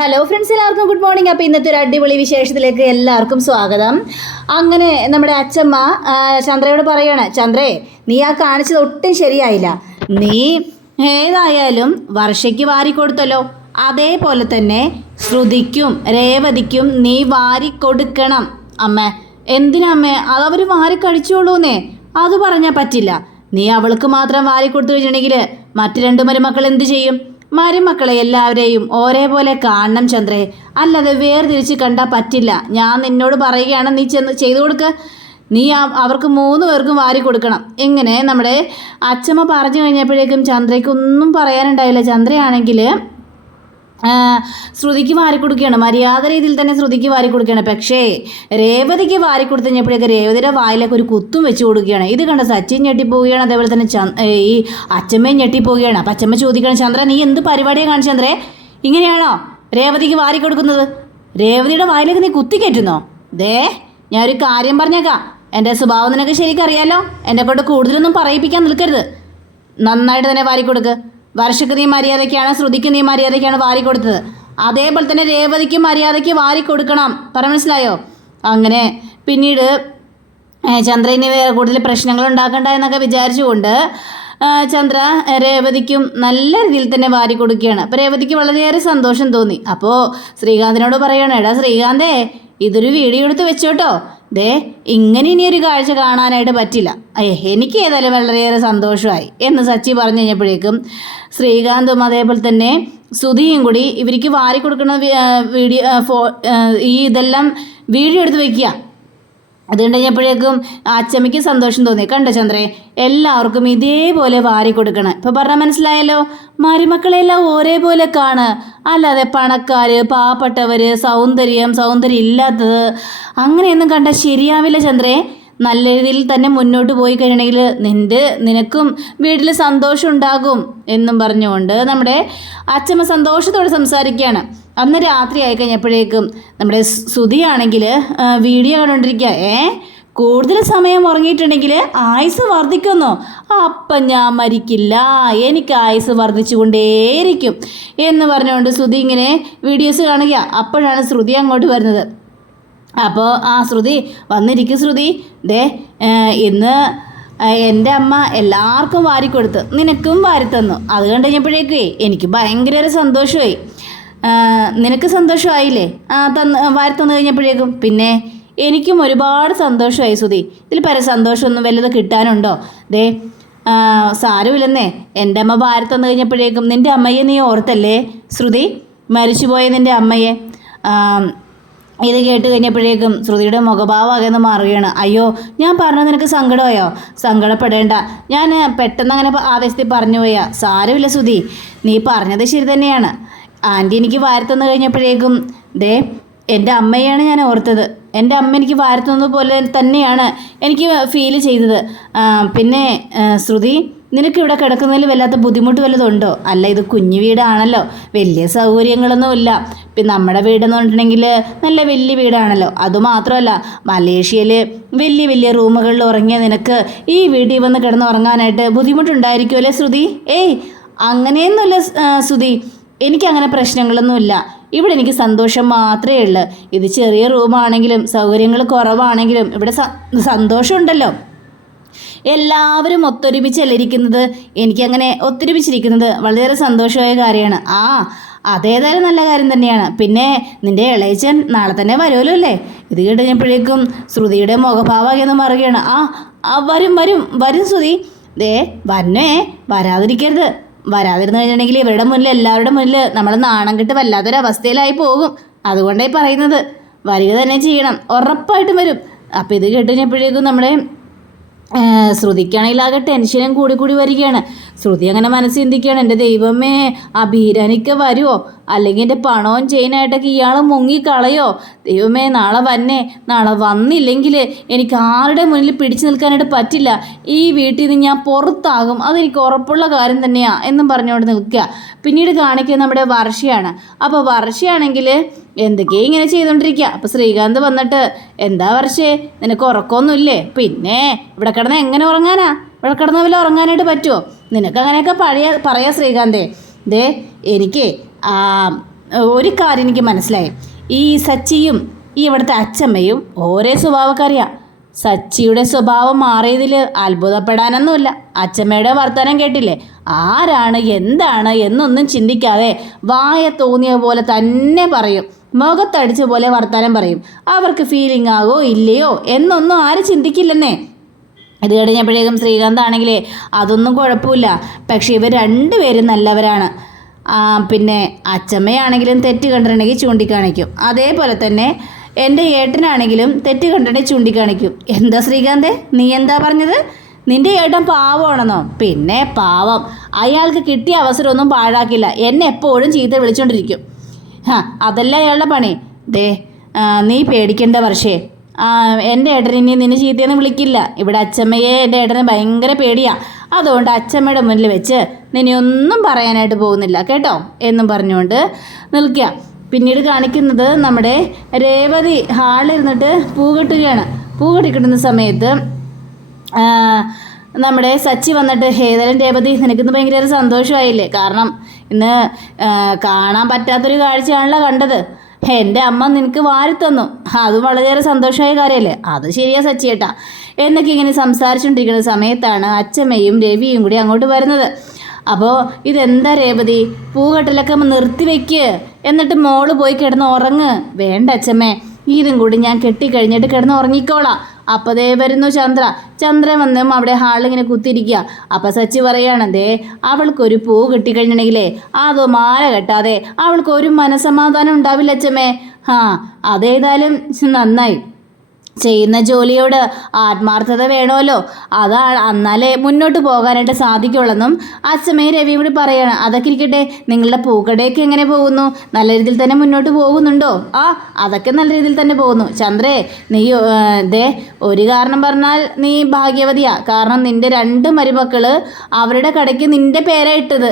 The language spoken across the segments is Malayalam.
ഹലോ ഫ്രണ്ട്സ് എല്ലാവർക്കും ഗുഡ് മോർണിംഗ് അപ്പോൾ ഇന്നത്തെ ഒരു അടിപൊളി വിശേഷത്തിലേക്ക് എല്ലാവർക്കും സ്വാഗതം. അങ്ങനെ നമ്മുടെ അച്ഛമ്മ ചന്ദ്രയോട് പറയാണ് ചന്ദ്രേ നീ ആ കാണിച്ചത് ഒട്ടും ശരിയായില്ല. നീ ഏതായാലും വർഷയ്ക്ക് വാരി കൊടുത്തല്ലോ അതേപോലെ തന്നെ ശ്രുതിക്കും രേവതിക്കും നീ വാരി കൊടുക്കണം അമ്മ എന്തിനാ അമ്മേ? അതവർ വാരി കഴിച്ചോളൂന്നേ. അത് പറഞ്ഞാൽ പറ്റില്ല. നീ അവൾക്ക് മാത്രം വാരി കൊടുത്തു കഴിഞ്ഞിട്ടുണ്ടെങ്കിൽ മറ്റു രണ്ട് മരുമക്കൾ എന്ത് ചെയ്യും? മരുമക്കളെ എല്ലാവരെയും ഒരേപോലെ കാണണം ചന്ദ്രേ. അല്ലാതെ വേർതിരിച്ച് കണ്ടാൽ പറ്റില്ല. ഞാൻ നിന്നോട് പറയുകയാണ് നീ ചെന്ന് ചെയ്തു കൊടുക്ക്. നീ അവർക്ക് മൂന്ന് പേർക്കും വാരി കൊടുക്കണം. ഇങ്ങനെ നമ്മുടെ അച്ഛമ്മ പറഞ്ഞു കഴിഞ്ഞപ്പോഴേക്കും ചന്ദ്രയ്ക്ക് ഒന്നും പറയാനുണ്ടായില്ല. ചന്ദ്രയാണെങ്കിൽ ശ്രുതിക്ക് വാരി കൊടുക്കുകയാണ് മര്യാദ രീതിയിൽ തന്നെ ശ്രുതിക്ക് വാരി കൊടുക്കുകയാണ് പക്ഷേ രേവതിക്ക് വാരി കഴിഞ്ഞപ്പോഴേക്ക് രേവതിയുടെ വായിലേക്ക് ഒരു കുത്തും വെച്ച് കൊടുക്കുകയാണ്. ഇത് കണ്ട സച്ചിൻ ഞെട്ടിപ്പോവുകയാണ്. അതേപോലെ തന്നെ ഈ അച്ചമ്മയും ഞെട്ടിപ്പോവുകയാണ്. അപ്പം അച്ചമ്മ ചോദിക്കുകയാണ് ചന്ദ്ര നീ എന്ത് പരിപാടിയാണ് കാണിച്ചു ചന്ദ്രേ? ഇങ്ങനെയാണോ രേവതിക്ക് വാരി കൊടുക്കുന്നത് രേവതിയുടെ വായിലേക്ക് നീ കുത്തി ദേ ഞാൻ ഒരു കാര്യം പറഞ്ഞേക്കാം. എന്റെ സ്വഭാവം നിനക്ക് ശരിക്കും അറിയാലോ എന്നെ കൊണ്ട് കൂടുതലൊന്നും പറയിപ്പിക്കാൻ നിൽക്കരുത്. നന്നായിട്ട് തന്നെ വാരി കൊടുക്ക് വർഷക്ക് നീ മര്യാദയ്ക്കാണ് ശ്രുതിക്ക് നീ മര്യാദയ്ക്കാണ് വാരി കൊടുത്തത് അതേപോലെ തന്നെ രേവതിക്ക് മര്യാദയ്ക്ക് വാരി കൊടുക്കണം പറ മനസ്സിലായോ? അങ്ങനെ പിന്നീട് ഏ, ചന്ദ്ര ഇനി വേറെ കൂടുതൽ പ്രശ്നങ്ങൾ ഉണ്ടാക്കണ്ട എന്നൊക്കെ വിചാരിച്ചുകൊണ്ട് ചന്ദ്ര രേവതിക്കും നല്ല രീതിയിൽ തന്നെ വാരി കൊടുക്കുകയാണ് അപ്പോൾ രേവതിക്ക് വളരെയേറെ സന്തോഷം തോന്നി. അപ്പോൾ ശ്രീകാന്തിനോട് പറയണം എടാ ശ്രീകാന്തേ ഇതൊരു വീഡിയോ എടുത്ത് വെച്ചോട്ടോ. ദേ ഇങ്ങനെ ഇനി ഒരു കാഴ്ച കാണാനായിട്ട് പറ്റില്ല. അയ്യേ എനിക്ക് ഏതായാലും വളരെയേറെ സന്തോഷമായി. എന്ന് സച്ചി പറഞ്ഞു കഴിഞ്ഞപ്പോഴേക്കും ശ്രീകാന്തും അതേപോലെ തന്നെ സുധിയും കൂടി ഇവർക്ക് വാരി കൊടുക്കുന്ന വീഡിയോ ഈ ഇതെല്ലാം വീഡിയോ എടുത്ത് വെക്കുക. അത് കഴിഞ്ഞപ്പോഴേക്കും അച്ചമ്മയ്ക്ക് സന്തോഷം തോന്നി. കണ്ടോ ചന്ദ്രേ? എല്ലാവർക്കും ഇതേപോലെ വാരി കൊടുക്കണം. ഇപ്പൊ പറഞ്ഞാൽ മനസ്സിലായല്ലോ? മരുമക്കളെല്ലാം ഒരേപോലെ കാണ്. അല്ലാതെ പണക്കാര് പാവപ്പെട്ടവര് സൗന്ദര്യം സൗന്ദര്യം ഇല്ലാത്തത് അങ്ങനെയൊന്നും കണ്ടാൽ ശരിയാവില്ല ചന്ദ്രേ. നല്ല രീതിയിൽ തന്നെ മുന്നോട്ട് പോയി കഴിയണമെങ്കിൽ നിന്റെ നിനക്കും വീട്ടിൽ സന്തോഷം ഉണ്ടാകും എന്നും പറഞ്ഞുകൊണ്ട് നമ്മുടെ അച്ഛമ്മ സന്തോഷത്തോടെ സംസാരിക്കുകയാണ്. അന്ന് രാത്രി ആയി കഴിഞ്ഞപ്പോഴേക്കും നമ്മുടെ ശ്രുതിയാണെങ്കിൽ വീഡിയോ കണ്ടുകൊണ്ടിരിക്കുക. ഏ കൂടുതൽ സമയം ഉറങ്ങിയിട്ടുണ്ടെങ്കിൽ ആയുസ് വർദ്ധിക്കുന്നു. അപ്പം ഞാൻ മരിക്കില്ല. എനിക്ക് ആയുസ് വർദ്ധിച്ചുകൊണ്ടേയിരിക്കും എന്ന് പറഞ്ഞുകൊണ്ട് ശ്രുതി ഇങ്ങനെ വീഡിയോസ് കാണുക. അപ്പോഴാണ് ശ്രുതി അങ്ങോട്ട് വരുന്നത്. അപ്പോൾ ആ ശ്രുതി വന്നിരിക്കും ശ്രുതി. ദേ ഇന്ന് എന്റെ അമ്മ എല്ലാവർക്കും വാരിക്കൊടുത്ത് നിനക്കും വാരി തന്നു അത് കണ്ടു കഴിഞ്ഞപ്പോഴേക്കേ എനിക്ക് ഭയങ്കര ഒരു സന്തോഷമായി നിനക്ക് സന്തോഷമായില്ലേ? ആ തന്ന് വാരി തന്നു കഴിഞ്ഞപ്പോഴേക്കും. പിന്നെ എനിക്കും ഒരുപാട് സന്തോഷമായി ശ്രുതി. ഇതിൽ പര സന്തോഷമൊന്നും വല്ലത് കിട്ടാനുണ്ടോ? ദേ സാരമില്ലെന്നേ. എന്റെ അമ്മ വാരി തന്നു കഴിഞ്ഞപ്പോഴേക്കും നിന്റെ അമ്മയെ നീ ഓർത്തല്ലേ? ശ്രുതി മരിച്ചുപോയ നിന്റെ അമ്മയെ. ഇത് കേട്ട് കഴിഞ്ഞപ്പോഴേക്കും ശ്രുതിയുടെ മുഖഭാവം അകന്ന് മാറുകയാണ്. അയ്യോ ഞാൻ പറഞ്ഞത് നിനക്ക് സങ്കടമായോ? സങ്കടപ്പെടേണ്ട. ഞാൻ പെട്ടെന്ന് അങ്ങനെ ആവേശത്തിൽ പറഞ്ഞു പോയാ. സാരമില്ല ശ്രുതി. നീ പറഞ്ഞത് ശരി തന്നെയാണ്. ആന്റി എനിക്ക് വാരത്തന്ന് കഴിഞ്ഞപ്പോഴേക്കും ദേ എന്റെ അമ്മയാണ് ഞാൻ ഓർത്തത്. എന്റെ അമ്മ എനിക്ക് വാരത്തുന്നത് പോലെ തന്നെയാണ് എനിക്ക് ഫീൽ ചെയ്തത്. പിന്നെ ശ്രുതി നിനക്ക് ഇവിടെ കിടക്കുന്നതിൽ വല്ലാത്ത ബുദ്ധിമുട്ട് വല്ലതുണ്ടോ അല്ല ഇത് കുഞ്ഞു വീടാണല്ലോ. വലിയ സൗകര്യങ്ങളൊന്നുമില്ല. പിന്നെ നമ്മുടെ വീടെന്ന് പറഞ്ഞിട്ടുണ്ടെങ്കിൽ നല്ല വലിയ വീടാണല്ലോ. അതുമാത്രമല്ല മലേഷ്യയിൽ വലിയ വലിയ റൂമുകളിൽ ഉറങ്ങിയ നിനക്ക് ഈ വീട്ടിൽ വന്ന് കിടന്ന് ഉറങ്ങാനായിട്ട് ബുദ്ധിമുട്ടുണ്ടായിരിക്കുമല്ലേ ശ്രുതി? ഏയ് അങ്ങനെയൊന്നുമില്ല ശ്രുതി. എനിക്കങ്ങനെ പ്രശ്നങ്ങളൊന്നുമില്ല. ഇവിടെ എനിക്ക് സന്തോഷം മാത്രമേ ഉള്ളൂ. ഇത് ചെറിയ റൂമാണെങ്കിലും സൗകര്യങ്ങൾ കുറവാണെങ്കിലും ഇവിടെ സന്തോഷമുണ്ടല്ലോ. എല്ലാവരും ഒത്തൊരുമിച്ചല്ല ഇരിക്കുന്നത്? എനിക്കങ്ങനെ ഒത്തൊരുമിച്ചിരിക്കുന്നത് വളരെ സന്തോഷമായ കാര്യമാണ്. ആ അതേതായാലും നല്ല കാര്യം തന്നെയാണ്. പിന്നെ നിന്റെ ഇളയച്ചൻ നാളെ തന്നെ വരുമല്ലോ അല്ലേ? ഇത് കഴിഞ്ഞപ്പോഴേക്കും ശ്രുതിയുടെ മുഖഭാവം എന്ന് മാറുകയാണ്. ആ വരും വരും വരും ശ്രുതി. ദേ വന്നേ വരാതിരിക്കരുത്. വരാതിരുന്നു കഴിഞ്ഞിട്ടുണ്ടെങ്കിൽ ഇവരുടെ മുന്നിൽ എല്ലാവരുടെ മുന്നിൽ നമ്മൾ നാണം കിട്ട് വല്ലാത്തൊരവസ്ഥയിലായി പോകും. അതുകൊണ്ടായി പറയുന്നത്. വരിക തന്നെ ചെയ്യണം. ഉറപ്പായിട്ടും വരും. അപ്പം ഇത് കേട്ട് കഴിഞ്ഞപ്പോഴേക്കും നമ്മുടെ ശ്രുതിക്കാണെങ്കിൽ ആകെ ടെൻഷനും കൂടി കൂടി വരികയാണ്. ശ്രുതി അങ്ങനെ മനസ്സ് ചിന്തിക്കുകയാണ്. എന്റെ ദൈവമേ ആ ബീരാനിക്ക വരുമോ അല്ലെങ്കിൽ എന്റെ പണവും ചെയിനായിട്ടൊക്കെ ഇയാൾ മുങ്ങിക്കളയോ? ദൈവമേ നാളെ വന്നേ. നാളെ വന്നില്ലെങ്കിൽ എനിക്ക് ആരുടെ മുന്നിൽ പിടിച്ചു നിൽക്കാനായിട്ട് പറ്റില്ല. ഈ വീട്ടിൽ നിന്ന് ഞാൻ പുറത്താകും. അതെനിക്ക് ഉറപ്പുള്ള കാര്യം തന്നെയാണ് എന്നും പറഞ്ഞുകൊണ്ട് നിൽക്കുക. പിന്നീട് കാണിക്കുന്നത് നമ്മുടെ വർഷയാണ്. അപ്പോൾ വർഷയാണെങ്കിൽ എന്തൊക്കെയോ ഇങ്ങനെ ചെയ്തുകൊണ്ടിരിക്കുക അപ്പോൾ ശ്രീകാന്ത് വന്നിട്ട് എന്താ വർഷേ നിനക്ക് ഉറക്കമൊന്നുമില്ലേ പിന്നെ ഇവിടെ കിടന്ന് എങ്ങനെ ഉറങ്ങാനാ? ഇവിടെ കിടന്ന വല്ല ഉറങ്ങാനായിട്ട് പറ്റുമോ നിനക്ക് അങ്ങനെയൊക്കെ പഴയ പറയാ ശ്രീകാന്തേ. ദേ എനിക്ക് ഒരു കാര്യം എനിക്ക് മനസ്സിലായി. ഈ സച്ചിയും ഈ ഇവിടുത്തെ അച്ചമ്മയും ഓരോ സ്വഭാവക്കാരിയാ. സച്ചിയുടെ സ്വഭാവം മാറിയതിൽ അത്ഭുതപ്പെടാനൊന്നുമില്ല. അച്ചമ്മയുടെ വർത്തമാനം കേട്ടില്ലേ? ആരാണ് എന്താണ് എന്നൊന്നും ചിന്തിക്കാതെ വായ തോന്നിയ പോലെ തന്നെ പറയും. മുഖത്തടിച്ച പോലെ വർത്താനം പറയും. അവർക്ക് ഫീലിംഗ് ആകോ ഇല്ലയോ എന്നൊന്നും ആരും ചിന്തിക്കില്ലെന്നേ. ഇത് കഴിഞ്ഞപ്പോഴേക്കും ശ്രീകാന്ത് ആണെങ്കിലേ അതൊന്നും കുഴപ്പമില്ല. പക്ഷേ ഇവർ രണ്ടുപേരും നല്ലവരാണ്. പിന്നെ അച്ചമ്മയാണെങ്കിലും തെറ്റ് കണ്ടിട്ടുണ്ടെങ്കിൽ ചൂണ്ടിക്കാണിക്കും. അതേപോലെ തന്നെ എന്റെ ഏട്ടനാണെങ്കിലും തെറ്റ് കണ്ടിട്ടുണ്ടെങ്കിൽ ചൂണ്ടിക്കാണിക്കും. എന്താ ശ്രീകാന്തേ? നീ എന്താ പറഞ്ഞത്? നിന്റെ ഏട്ടൻ പാവമാണെന്നോ? പിന്നെ പാവം. അയാൾക്ക് കിട്ടിയ അവസരമൊന്നും പാഴാക്കില്ല. എന്നെ എപ്പോഴും ചീത്ത വിളിച്ചോണ്ടിരിക്കും. അതല്ല അയാളുടെ പണി. ദേ നീ പേടിക്കേണ്ട വർഷേ. എന്റെ ഏട്ടൻ ഇനി നിന്നെ ചീത്തയെന്ന് വിളിക്കില്ല. ഇവിടെ അച്ചമ്മയെ എന്റെ ഏട്ടന് ഭയങ്കര പേടിയാ. അതുകൊണ്ട് അച്ചമ്മയുടെ മുന്നിൽ വെച്ച് നിന്നെ ഒന്നും പറയാനായിട്ട് പോകുന്നില്ല കേട്ടോ? എന്നും പറഞ്ഞുകൊണ്ട് നിൽക്കുക. പിന്നീട് കാണിക്കുന്നത് നമ്മുടെ രേവതി ഹാളിലിരുന്നിട്ട് പൂ കെട്ടുകയാണ്. പൂ സമയത്ത് നമ്മുടെ സച്ചി വന്നിട്ട് ഹേതലൻ രേവതി നിനക്കിന്ന് ഭയങ്കര സന്തോഷമായില്ലേ? കാരണം ഇന്ന് കാണാൻ പറ്റാത്തൊരു കാഴ്ചയാണല്ലോ കണ്ടത്. എന്റെ അമ്മ നിനക്ക് വാരി തന്നു. അത് വളരെയേറെ സന്തോഷമായ കാര്യമല്ലേ? അത് ശരിയാ സച്ചി ഏട്ടാ എന്നൊക്കെ ഇങ്ങനെ സംസാരിച്ചുകൊണ്ടിരിക്കുന്ന സമയത്താണ് അച്ഛമ്മയും രവിയും കൂടി അങ്ങോട്ട് വരുന്നത്. അപ്പോൾ ഇതെന്താ രേവതി? പൂകെട്ടലൊക്കെ നിർത്തി വെക്ക്. എന്നിട്ട് മോൾ പോയി കിടന്ന് ഉറങ്ങ്. വേണ്ട അച്ഛമ്മേ ഇതും കൂടി ഞാൻ കെട്ടിക്കഴിഞ്ഞിട്ട് കിടന്ന് ഉറങ്ങിക്കോളാം. അപ്പോൾ ദേ വരുന്നു ചന്ദ്ര. ചന്ദ്രൻ വന്നും അവിടെ ഹാളിങ്ങനെ കുത്തിരിക്കുക അപ്പൊ സച്ചി പറയാണ് ദേ അവൾക്കൊരു പൂ കിട്ടിക്കഴിഞ്ഞിട്ടുണ്ടെങ്കിലേ അതോ മാല കെട്ടാതെ അവൾക്ക് ഒരു മനസമാധാനം ഉണ്ടാവില്ല അച്ചമ്മേ. ഹാ അതേതായാലും നന്നായി. ചെയ്യുന്ന ജോലിയോട് ആത്മാർത്ഥത വേണമല്ലോ. അതാണ് എന്നാലേ മുന്നോട്ട് പോകാനായിട്ട് സാധിക്കുള്ളെന്നും അച്ഛമ്മയും രവിയും കൂടി പറയാണ്. അതൊക്കെ ഇരിക്കട്ടെ നിങ്ങളുടെ പൂക്കടയൊക്കെ എങ്ങനെ പോകുന്നു? നല്ല രീതിയിൽ തന്നെ മുന്നോട്ട് പോകുന്നുണ്ടോ? ആ അതൊക്കെ നല്ല രീതിയിൽ തന്നെ പോകുന്നു. ചന്ദ്രേ നീ ദേ ഒരു കാരണം പറഞ്ഞാൽ നീ ഭാഗ്യവതിയാ. കാരണം നിന്റെ രണ്ട് മരുമക്കൾ അവരുടെ കടയ്ക്ക് നിന്റെ പേരായിട്ടത്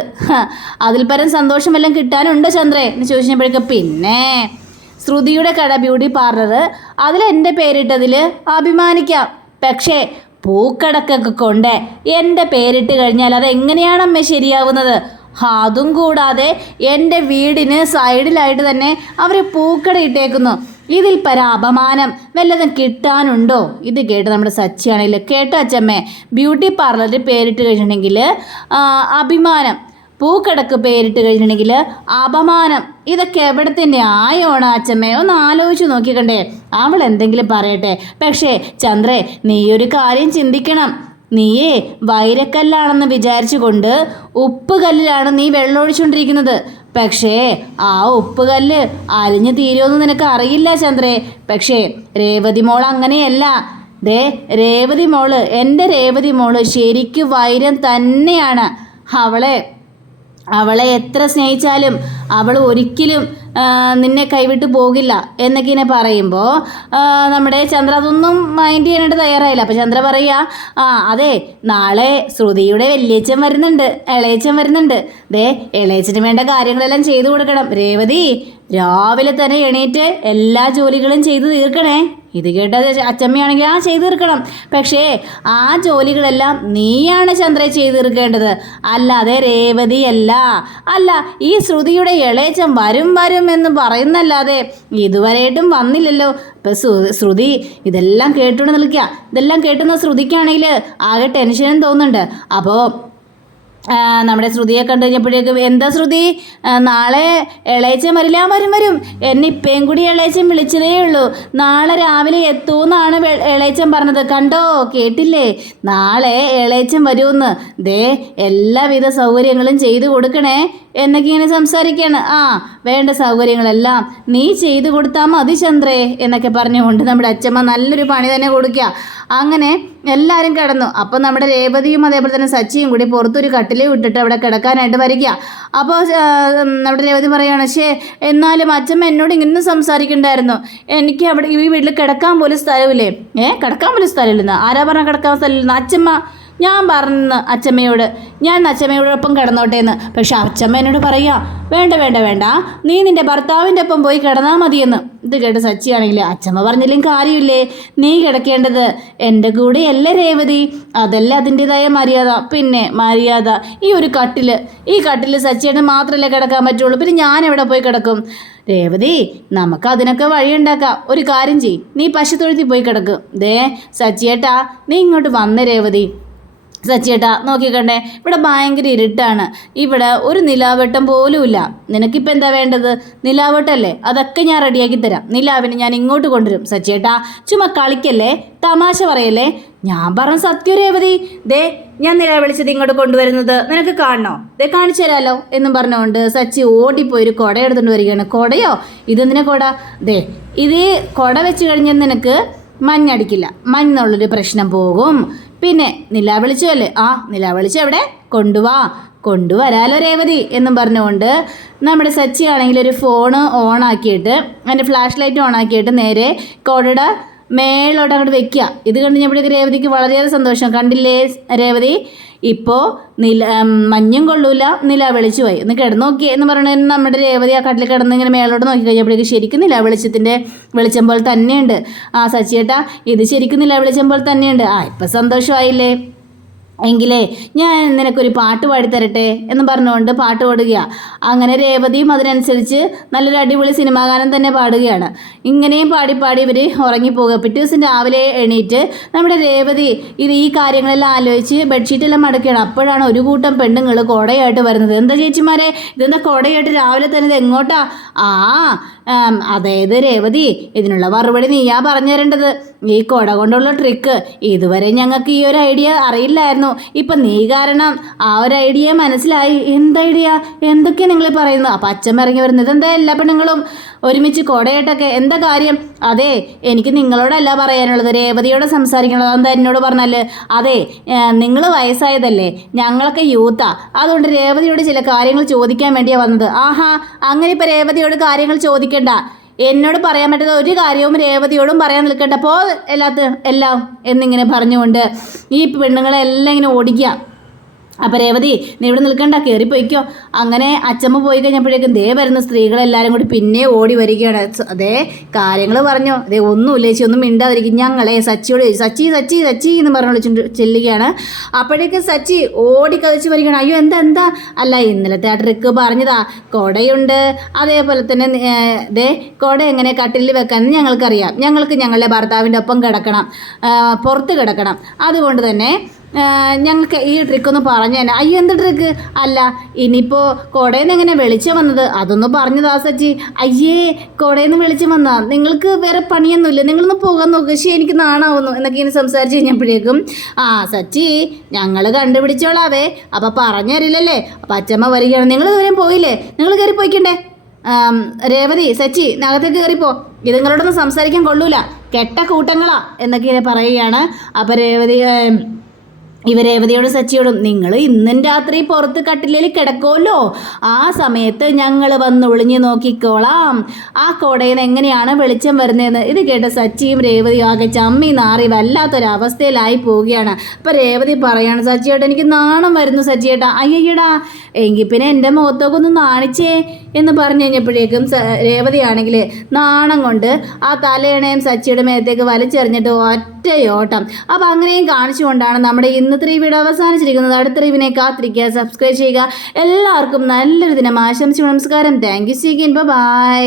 അതിൽ പരം സന്തോഷമെല്ലാം കിട്ടാനുണ്ടോ ചന്ദ്രേ? എന്ന് ചോദിച്ചപ്പോഴേക്കും പിന്നെ ശ്രുതിയുടെ കട ബ്യൂട്ടി പാർലർ. അതിൽ എന്റെ പേരിട്ടതിൽ അഭിമാനിക്കാം. പക്ഷേ പൂക്കടക്കൊക്കെ കൊണ്ട് എന്റെ പേരിട്ട് കഴിഞ്ഞാൽ അത് എങ്ങനെയാണ് അമ്മ ശരിയാവുന്നത്? അതും കൂടാതെ എന്റെ വീടിന് സൈഡിലായിട്ട് തന്നെ അവർ പൂക്കട ഇട്ടേക്കുന്നു. ഇതിൽ പര അപമാനം വല്ലതും കിട്ടാനുണ്ടോ? ഇത് കേട്ട് നമ്മുടെ സച്ചിയാണെങ്കിൽ കേട്ടോ അച്ചമ്മേ ബ്യൂട്ടി പാർലറിൽ പേരിട്ട് കഴിഞ്ഞിട്ടുണ്ടെങ്കിൽ അഭിമാനം പൂക്കടക്ക് പേരിട്ട് കഴിഞ്ഞിട്ടുണ്ടെങ്കിൽ അപമാനം. ഇതൊക്കെ എവിടത്തിന്റെ ആയോണ അച്ഛമ്മേ? ഒന്ന് ആലോചിച്ച് നോക്കിക്കണ്ടേ അവൾ എന്തെങ്കിലും പറയട്ടെ. പക്ഷേ ചന്ദ്രേ നീ ഒരു കാര്യം ചിന്തിക്കണം. നീയേ വൈരക്കല്ലാണെന്ന് വിചാരിച്ചുകൊണ്ട് ഉപ്പുകല്ലിലാണ് നീ വെള്ളമൊഴിച്ചുകൊണ്ടിരിക്കുന്നത്. പക്ഷേ ആ ഉപ്പുകല്ല് അലിഞ്ഞു തീരുമെന്ന് നിനക്ക് അറിയില്ല ചന്ദ്രേ. പക്ഷേ രേവതി മോൾ അങ്ങനെയല്ല. ദേ രേവതി മോൾ എന്റെ രേവതി മോൾ ശരിക്കും വൈരം തന്നെയാണ്. അവളെ അവളെ എത്ര സ്നേഹിച്ചാലും അവൾ ഒരിക്കലും നിന്നെ കൈവിട്ട് പോകില്ല എന്നൊക്കെ ഇങ്ങനെ പറയുമ്പോൾ നമ്മുടെ ചന്ദ്ര അതൊന്നും മൈൻഡ് ചെയ്യാനായിട്ട് തയ്യാറായില്ല. അപ്പോൾ ചന്ദ്ര പറയുക ആ അതെ നാളെ ശ്രുതിയുടെ വലിയച്ഛൻ വരുന്നുണ്ട് ഇളയച്ചൻ വരുന്നുണ്ട്. ദേ ഇളയച്ചന് വേണ്ട കാര്യങ്ങളെല്ലാം ചെയ്തു കൊടുക്കണം. രേവതി രാവിലെ തന്നെ എണീറ്റ് എല്ലാ ജോലികളും ചെയ്തു തീർക്കണേ. ഇത് കേട്ടത് അച്ചമ്മയാണെങ്കിൽ ആ ചെയ്തു തീർക്കണം. പക്ഷേ ആ ജോലികളെല്ലാം നീയാണ് ചന്ദ്ര ചെയ്തു തീർക്കേണ്ടത്. അല്ലാതെ രേവതിയല്ല. അല്ല ഈ ശ്രുതിയുടെ ഇളയച്ചൻ വരും വരും. എന്ന് പറയുന്നല്ലാതെ ഇതുവരെയായിട്ടും വന്നില്ലല്ലോ. ഇപ്പം ശ്രുതി ഇതെല്ലാം കേട്ടുകൊണ്ട് നിൽക്കുക ഇതെല്ലാം കേട്ടുന്ന ശ്രുതിക്കാണെങ്കിൽ ആകെ ടെൻഷനും തോന്നുന്നുണ്ട്. അപ്പോൾ നമ്മുടെ ശ്രുതിയെ കണ്ടു കഴിഞ്ഞപ്പോഴേക്കും എന്താ ശ്രുതി? നാളെ ഇളയച്ചൻ വരില്ല വരും വരും. എന്നെ ഇപ്പയും കൂടി ഇളയച്ചൻ വിളിച്ചതേ ഉള്ളൂ. നാളെ രാവിലെ എത്തൂന്നാണ് വെ- ഇളയച്ചൻ പറഞ്ഞത്. കണ്ടോ? കേട്ടില്ലേ? നാളെ ഇളയച്ചൻ വരുമെന്ന് ദേ എല്ലാവിധ സൗകര്യങ്ങളും ചെയ്തു കൊടുക്കണേ. എന്നൊക്കെ ഇങ്ങനെ സംസാരിക്കുകയാണ് ആ വേണ്ട സൗകര്യങ്ങളെല്ലാം നീ ചെയ്തു കൊടുത്താൽ മതി ചന്ദ്രേ എന്നൊക്കെ പറഞ്ഞുകൊണ്ട് നമ്മുടെ അച്ഛമ്മ നല്ലൊരു പണി തന്നെ കൊടുക്കുക. അങ്ങനെ എല്ലാവരും കിടന്നു. അപ്പം നമ്മുടെ രേവതിയും അതേപോലെ തന്നെ സച്ചിയും കൂടി പുറത്തൊരു കട്ടിലെ വിട്ടിട്ട് അവിടെ കിടക്കാനായിട്ട് വരിക. അപ്പോൾ നമ്മുടെ രേവതി പറയുകയാണ് ഷേ എന്നാലും അച്ഛമ്മ എന്നോട് ഇങ്ങനെ സംസാരിക്കണ്ടായിരുന്നു. എനിക്ക് അവിടെ ഈ വീട്ടിൽ കിടക്കാൻ പോലും സ്ഥലമില്ലേ? ഏ കിടക്കാൻ പോലും സ്ഥലമില്ലെന്ന്? ആരാ പറഞ്ഞാൽ കിടക്കാൻ സ്ഥലമില്ലെന്ന്? അച്ഛമ്മ ഞാൻ പറഞ്ഞു അച്ചമ്മയോട് ഞാൻ അച്ചമ്മയോടൊപ്പം കിടന്നോട്ടെ എന്ന് പക്ഷെ അച്ചമ്മ എന്നോട് പറയാ വേണ്ട വേണ്ട വേണ്ട. നീ നിന്റെ ഭർത്താവിന്റെ ഒപ്പം പോയി കിടന്നാൽ മതിയെന്ന്. ഇത് കേട്ട് സച്ചിയാണെങ്കിൽ അച്ചമ്മ പറഞ്ഞില്ലെങ്കിൽ കാര്യമില്ലേ? നീ കിടക്കേണ്ടത് എന്റെ കൂടെയല്ലേ രേവതി. അതല്ല അതിന്റെതായ മര്യാദ. പിന്നെ മര്യാദ ഈ ഒരു കട്ടിൽ ഈ കട്ടിൽ സച്ചിയേട്ടൻ മാത്രമല്ലേ കിടക്കാൻ പറ്റുള്ളൂ. പിന്നെ ഞാൻ എവിടെ പോയി കിടക്കും? രേവതി നമുക്ക് അതിനൊക്കെ വഴിയുണ്ടാക്കാം ഒരു കാര്യം ചെയ് നീ പശുത്തൊഴുത്തി പോയി കിടക്കും. ദേ സച്ചിയേട്ടാ നീ ഇങ്ങോട്ട് വന്ന രേവതി. സച്ചിയേട്ടാ നോക്കിക്കണ്ടേ ഇവിടെ ഭയങ്കര ഇരുട്ടാണ്. ഇവിടെ ഒരു നിലാവട്ടം പോലുമില്ല. നിനക്കിപ്പോൾ എന്താ വേണ്ടത്? നിലാവട്ടല്ലേ? അതൊക്കെ ഞാൻ റെഡിയാക്കി തരാം. നിലാവിനെ ഞാൻ ഇങ്ങോട്ട് കൊണ്ടുവരും. സച്ചിയേട്ടാ ചുമ്മാ കളിക്കല്ലേ? തമാശ പറയല്ലേ? ഞാൻ പറഞ്ഞ സത്യരേവതി ദേ ഞാൻ നില വിളിച്ചത് ഇങ്ങോട്ട് കൊണ്ടുവരുന്നത്. നിനക്ക് കാണണോ? ദേ കാണിച്ചു തരാലോ എന്നും പറഞ്ഞുകൊണ്ട് സച്ചി ഓടിപ്പോയി ഒരു കുട എടുത്തുകൊണ്ട് വരികയാണ്. കുടയോ? ഇതെന്തിനാ കുട? ദേ ഇത് കുട വെച്ച് കഴിഞ്ഞാൽ നിനക്ക് മഞ്ഞടിക്കില്ല. മഞ്ഞുള്ളൊരു പ്രശ്നം പോകും. പിന്നെ നിലാ വെളിച്ചമല്ലേ ആ നിലാ വെളിച്ചം എവിടെ? കൊണ്ടുവാ. കൊണ്ടുവരാലോ രേവതി എന്നും പറഞ്ഞുകൊണ്ട് നമ്മുടെ സച്ചി ആണെങ്കിൽ ഒരു ഫോണ് ഓൺ ആക്കിയിട്ട് അതിന്റെ ഫ്ലാഷ് ലൈറ്റ് ഓൺ ആക്കിയിട്ട് നേരെ കോടയുടെ മേളോട്ട് അങ്ങോട്ട് വെക്കുക. ഇത് കണ്ടു കഴിഞ്ഞപ്പോഴേക്ക് രേവതിക്ക് വളരെയേറെ സന്തോഷം. കണ്ടില്ലേ രേവതി? ഇപ്പോൾ നില മഞ്ഞും കൊള്ളൂല നില വെളിച്ചു പോയി ഒന്ന് കിടന്നു നോക്കിയേ എന്ന് പറഞ്ഞാൽ നമ്മുടെ രേവതി ആ കട്ടിൽ കിടന്ന് ഇങ്ങനെ മേലോട്ട് നോക്കി കഴിഞ്ഞപ്പോഴേക്ക് ശരിക്കും നില വെളിച്ചത്തിന്റെ വെളിച്ചം പോലെ തന്നെയുണ്ട്. ആ സച്ചിയേട്ടാ ഇത് ശരിക്കും നില വെളിച്ചം പോലെ തന്നെയുണ്ട്. ആ ഇപ്പം സന്തോഷമായില്ലേ? എങ്കിലേ ഞാൻ നിനക്കൊരു പാട്ട് പാടിത്തരട്ടെ എന്ന് പറഞ്ഞുകൊണ്ട് പാട്ട് പാടുകയാണ് അങ്ങനെ രേവതിയും അതിനനുസരിച്ച് നല്ലൊരു അടിപൊളി സിനിമാ ഗാനം തന്നെ പാടുകയാണ്. ഇങ്ങനെയും പാടി പാടി ഇവർ ഉറങ്ങിപ്പോകുക. പിറ്റേ ദിവസം രാവിലെ എണീറ്റ് നമ്മുടെ രേവതി ഇത് ഈ കാര്യങ്ങളെല്ലാം ആലോചിച്ച് ബെഡ്ഷീറ്റെല്ലാം മടക്കുകയാണ്. അപ്പോഴാണ് ഒരു കൂട്ടം പെണ്ണുങ്ങൾ കുടയായിട്ട് വരുന്നത്. എന്താ ചേച്ചിമാരെ? ഇതെന്താ കുടയായിട്ട് രാവിലെ തന്നെ എങ്ങോട്ടാ? ആ ആം, അതായത് രേവതി ഇതിനുള്ള മറുപടി നീയാ പറഞ്ഞു തരേണ്ടത്. ഈ കുട കൊണ്ടുള്ള ട്രിക്ക് ഇതുവരെ ഞങ്ങൾക്ക് ഈ ഒരു ഐഡിയ അറിയില്ലായിരുന്നു. ഇപ്പൊ നീ കാരണം ആ ഒരു ഐഡിയ മനസ്സിലായി. എന്ത് ഐഡിയ? എന്തൊക്കെയാണ് നിങ്ങൾ പറയുന്നു? അപ്പൊ അച്ഛൻ ഇറങ്ങി വരുന്നത് എന്താ? എല്ലാ പെണ്ണുങ്ങളും ഒരുമിച്ച് കൊടയട്ടൊക്കെ എന്താ കാര്യം? അതെ എനിക്ക് നിങ്ങളോടല്ല പറയാനുള്ളത്. രേവതിയോട് സംസാരിക്കണത് എന്താ എന്നോട് പറഞ്ഞാൽ? അതെ നിങ്ങൾ വയസ്സായതല്ലേ. ഞങ്ങളൊക്കെ യൂത്താ. അതുകൊണ്ട് രേവതിയോട് ചില കാര്യങ്ങൾ ചോദിക്കാൻ വേണ്ടിയാ വന്നത്. ആഹാ അങ്ങനെ ഇപ്പൊ രേവതിയോട് കാര്യങ്ങൾ ചോദിക്കണ്ട. എന്നോട് പറയാൻ പറ്റുന്ന ഒരു കാര്യവും രേവതിയോടും പറയാൻ നിൽക്കട്ടെ പോ എല്ലാത്ത എല്ലാം എന്നിങ്ങനെ പറഞ്ഞുകൊണ്ട് ഈ പെണ്ണുങ്ങളെല്ലാം ഇങ്ങനെ ഓടിക്കുക. അപ്പോൾ രേവതി നീ ഇവിടെ നിൽക്കണ്ട കയറിപ്പോയിക്കോ അങ്ങനെ അച്ചമ്മ പോയി കഴിഞ്ഞപ്പോഴേക്കും ദേ വരുന്ന സ്ത്രീകളെല്ലാവരും കൂടി പിന്നെ ഓടി വരികയാണ്. അതേ കാര്യങ്ങൾ പറഞ്ഞു. അതേ ഒന്നുമില്ല ചേച്ചി ഒന്നും മിണ്ടാതിരിക്കും. ഞങ്ങളെ സച്ചിയോട് സച്ചി സച്ചി സച്ചി എന്ന് പറഞ്ഞു വിളിച്ചു ചെല്ലുകയാണ്. അപ്പോഴേക്കും സച്ചി ഓടി കതിച്ച് വരികയാണ്. അയ്യോ എന്താ എന്താ? അല്ല ഇന്നലത്തെ ആ ട്രിക്ക് പറഞ്ഞതാ. കൊടയുണ്ട്. അതേപോലെ തന്നെ ദേ കൊട എങ്ങനെ കട്ടിലിൽ വെക്കാൻ ഞങ്ങൾക്കറിയാം. ഞങ്ങൾക്ക് ഞങ്ങളുടെ ഭർത്താവിന്റെ ഒപ്പം കിടക്കണം. പുറത്ത് കിടക്കണം. അതുകൊണ്ട് തന്നെ ഞങ്ങൾക്ക് ഈ ട്രിക്ക് ഒന്ന് പറഞ്ഞു തന്നെ. അയ്യോ എന്ത് ട്രിക്ക് അല്ല ഇനിയിപ്പോൾ കോടയിൽ നിന്ന് എങ്ങനെ വെളിച്ചം വന്നത്? അതൊന്ന് പറഞ്ഞു ദാസച്ചി. അയ്യേ കോടയിൽ നിന്ന് വെളിച്ചം വന്നാ? നിങ്ങൾക്ക് വേറെ പണിയൊന്നുമില്ല. നിങ്ങളൊന്ന് പോകാൻ നോക്ക്. ശരി എനിക്ക് നാണാവുന്നു എന്നൊക്കെ ഇങ്ങനെ സംസാരിച്ച് കഴിഞ്ഞപ്പോഴേക്കും ആ സച്ചി ഞങ്ങൾ കണ്ടുപിടിച്ചോളാവേ. അപ്പം പറഞ്ഞു തരില്ലല്ലേ? അപ്പം അച്ഛമ്മ വരികയാണ്. നിങ്ങൾ ഇതുവരെയും പോയില്ലേ? നിങ്ങൾ കയറി പോയിക്കണ്ടേ? രേവതി സച്ചി നഗത്തേക്ക് കയറിപ്പോ ഇത് നിങ്ങളോടൊന്നും സംസാരിക്കാൻ കൊള്ളൂല. കെട്ട കൂട്ടങ്ങളാ എന്നൊക്കെ പറയുകയാണ്. അപ്പം രേവതി ഇവ രേവതിയോടും സച്ചിയോടും നിങ്ങൾ ഇന്നും രാത്രി പുറത്ത് കട്ടിലിൽ കിടക്കുമല്ലോ ആ സമയത്ത് ഞങ്ങൾ വന്ന് ഒളിഞ്ഞു നോക്കിക്കോളാം. ആ കോടയിൽ നിന്ന് എങ്ങനെയാണ് വെളിച്ചം വരുന്നതെന്ന്? ഇത് കേട്ട സച്ചിയും രേവതിയും ആകെ ചമ്മി നാറി വല്ലാത്തൊരവസ്ഥയിലായി പോവുകയാണ്. അപ്പം രേവതി പറയാണ് സച്ചിയേട്ടാ എനിക്ക് നാണം വരുന്നു സച്ചിയേട്ടാ. അയ്യയ്യടാ എങ്കിൽ പിന്നെ എന്റെ മുഖത്തൊക്കെ ഒന്ന് നാണിച്ചേ എന്ന് പറഞ്ഞു കഴിഞ്ഞപ്പോഴേക്കും രേവതിയാണെങ്കിൽ നാണം കൊണ്ട് ആ തലയണയും സച്ചിയുടെ മേത്തേക്ക് വലിച്ചെറിഞ്ഞിട്ട് ഒറ്റയോട്ടം. അപ്പം അങ്ങനെയും കാണിച്ചുകൊണ്ടാണ് നമ്മുടെ ഇന്നത്തെ ഈ വീഡിയോ അവസാനിച്ചിരിക്കുന്നത്. അടുത്ത റിവിനെ കാത്തിരിക്കുക. സബ്സ്ക്രൈബ് ചെയ്യുക. എല്ലാവർക്കും നല്ലൊരു ദിനം ആശംസിച്ചു നമസ്കാരം. Thank you സീഗിൻ by